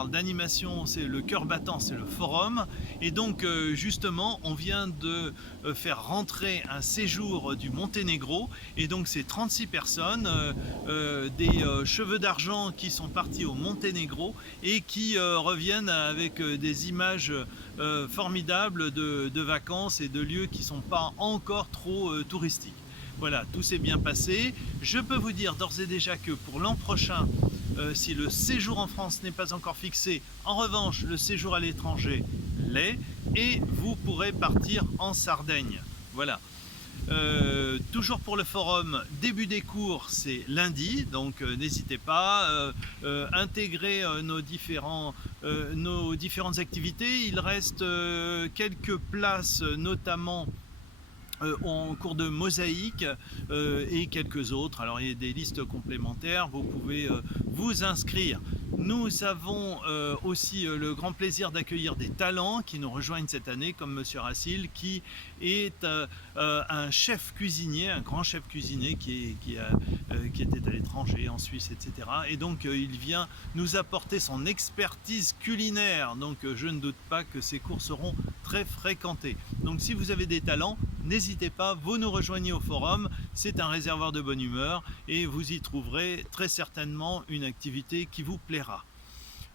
parle d'animation, c'est le cœur battant, c'est le forum. Et donc justement, on vient de faire rentrer un séjour du Monténégro. Et donc c'est 36 personnes, des cheveux d'argent qui sont partis au Monténégro et qui reviennent avec des images formidables de vacances et de lieux qui ne sont pas encore trop touristiques. Voilà, tout s'est bien passé. Je peux vous dire d'ores et déjà que pour l'an prochain, si le séjour en France n'est pas encore fixé, en revanche, le séjour à l'étranger l'est, et vous pourrez partir en Sardaigne. Voilà. Toujours pour le forum, début des cours c'est lundi, donc n'hésitez pas, intégrer nos différentes activités. Il reste quelques places, notamment en cours de mosaïque et quelques autres. Alors il y a des listes complémentaires, vous pouvez vous inscrire. Nous avons aussi le grand plaisir d'accueillir des talents qui nous rejoignent cette année, comme Monsieur Racil, qui est un chef cuisinier, un grand chef cuisinier qui était à l'étranger, en Suisse, etc. Et donc il vient nous apporter son expertise culinaire. Donc je ne doute pas que ces cours seront très fréquentés. Donc si vous avez des talents, n'hésitez pas, vous nous rejoignez au forum, c'est un réservoir de bonne humeur et vous y trouverez très certainement une activité qui vous plaira.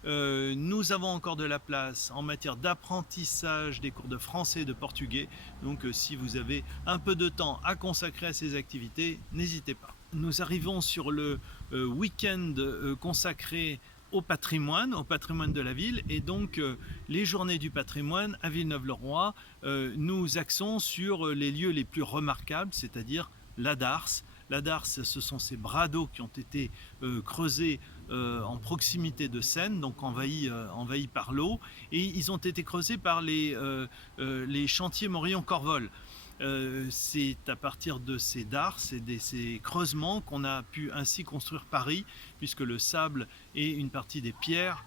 Nous avons encore de la place en matière d'apprentissage des cours de français et de portugais, donc si vous avez un peu de temps à consacrer à ces activités, n'hésitez pas. Nous arrivons sur le week-end consacré au patrimoine de la ville, et donc les journées du patrimoine à Villeneuve-le-Roi, nous axons sur les lieux les plus remarquables, c'est-à-dire la darse. La darse, ce sont ces bras d'eau qui ont été creusés en proximité de Seine, donc envahis par l'eau, et ils ont été creusés par les chantiers Morillon-Corvol. C'est à partir de ces darses et de ces creusements qu'on a pu ainsi construire Paris, puisque le sable et une partie des pierres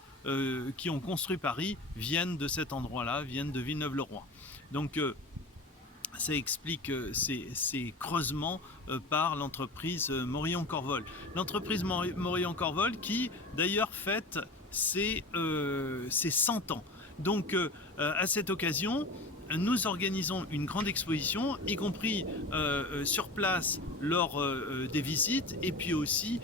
qui ont construit Paris viennent de cet endroit-là, viennent de Villeneuve-le-Roi. Donc ça explique ces creusements par l'entreprise Morillon-Corvol. L'entreprise Morillon-Corvol qui d'ailleurs fête ses 100 ans. Donc à cette occasion, nous organisons une grande exposition, y compris sur place lors des visites, et puis aussi,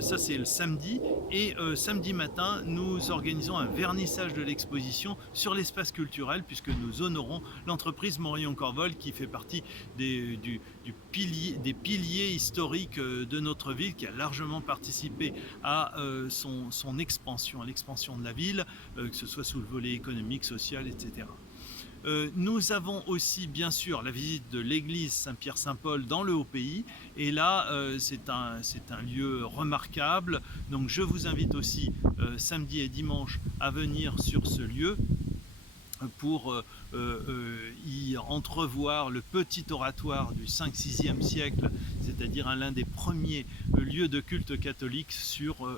ça c'est le samedi, et samedi matin, nous organisons un vernissage de l'exposition sur l'espace culturel, puisque nous honorons l'entreprise Morillon-Corvol qui fait partie des piliers historiques de notre ville, qui a largement participé à son expansion, à l'expansion de la ville, que ce soit sous le volet économique, social, etc. Nous avons aussi bien sûr la visite de l'église Saint-Pierre-Saint-Paul dans le Haut-Pays, et là c'est un lieu remarquable, donc je vous invite aussi samedi et dimanche à venir sur ce lieu pour y entrevoir le petit oratoire du 5-6e siècle, c'est-à-dire l'un des premiers lieux de culte catholique sur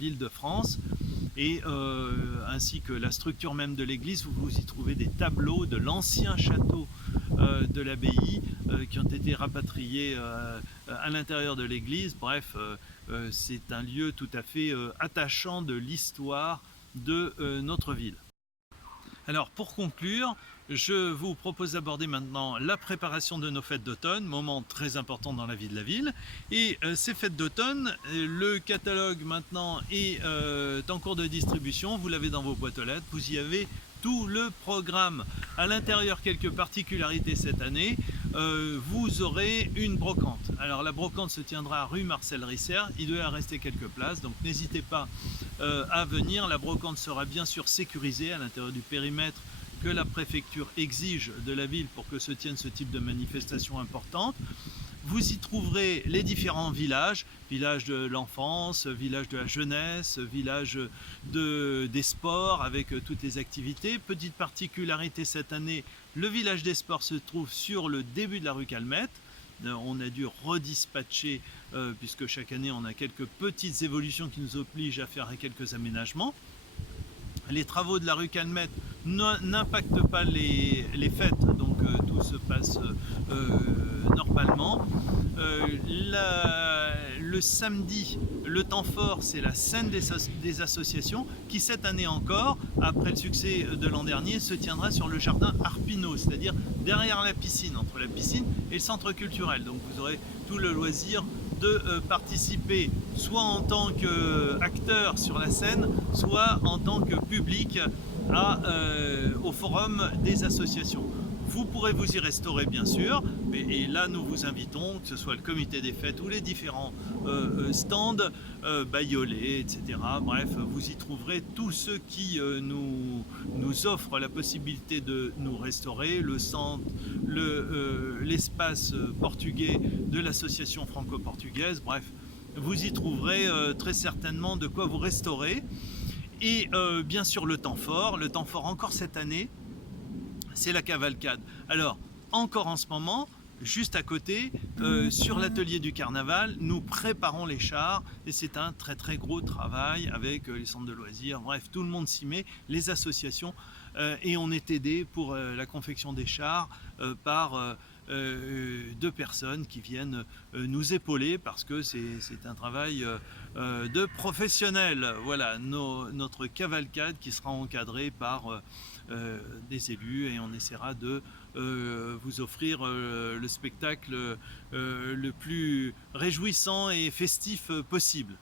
l'Île-de-France. Et ainsi que la structure même de l'église, vous y trouvez des tableaux de l'ancien château de l'abbaye qui ont été rapatriés à l'intérieur de l'église. Bref, c'est un lieu tout à fait attachant de l'histoire de notre ville. Alors pour conclure, je vous propose d'aborder maintenant la préparation de nos fêtes d'automne, moment très important dans la vie de la ville. Et ces fêtes d'automne, le catalogue maintenant est en cours de distribution, vous l'avez dans vos boîtes aux lettres, vous y avez tout le programme. À l'intérieur, quelques particularités cette année, vous aurez une brocante. Alors la brocante se tiendra rue Marcel Risser, il doit rester quelques places, donc n'hésitez pas à venir. La brocante sera bien sûr sécurisée à l'intérieur du périmètre que la préfecture exige de la ville pour que se tienne ce type de manifestation importante. Vous y trouverez les différents villages, village de l'enfance, village de la jeunesse, village des sports avec toutes les activités. Petite particularité cette année, le village des sports se trouve sur le début de la rue Calmette. On a dû redispatcher puisque chaque année on a quelques petites évolutions qui nous obligent à faire quelques aménagements. Les travaux de la rue Calmette n'impactent pas les fêtes, donc tout se passe normalement. Le le samedi, le temps fort, c'est la scène des associations qui cette année encore, après le succès de l'an dernier, se tiendra sur le jardin Arpino, c'est-à-dire derrière la piscine, entre la piscine et le centre culturel. Donc vous aurez tout le loisir de participer soit en tant qu'acteur sur la scène, soit en tant que public au forum des associations. Vous pourrez vous y restaurer bien sûr, et là nous vous invitons, que ce soit le comité des fêtes ou les différents stands, baiolés, etc. Bref, vous y trouverez tous ceux qui nous offrent la possibilité de nous restaurer, le centre, l'espace portugais de l'association franco-portugaise, bref, vous y trouverez très certainement de quoi vous restaurer. Et bien sûr le temps fort encore cette année, c'est la cavalcade. Alors, encore en ce moment, juste à côté, sur l'atelier du carnaval, nous préparons les chars et c'est un très très gros travail avec les centres de loisirs, bref, tout le monde s'y met, les associations, et on est aidé pour la confection des chars par deux personnes qui viennent nous épauler parce que c'est un travail de professionnels. Voilà, notre cavalcade qui sera encadrée par des élus et on essaiera de vous offrir le spectacle le plus réjouissant et festif possible.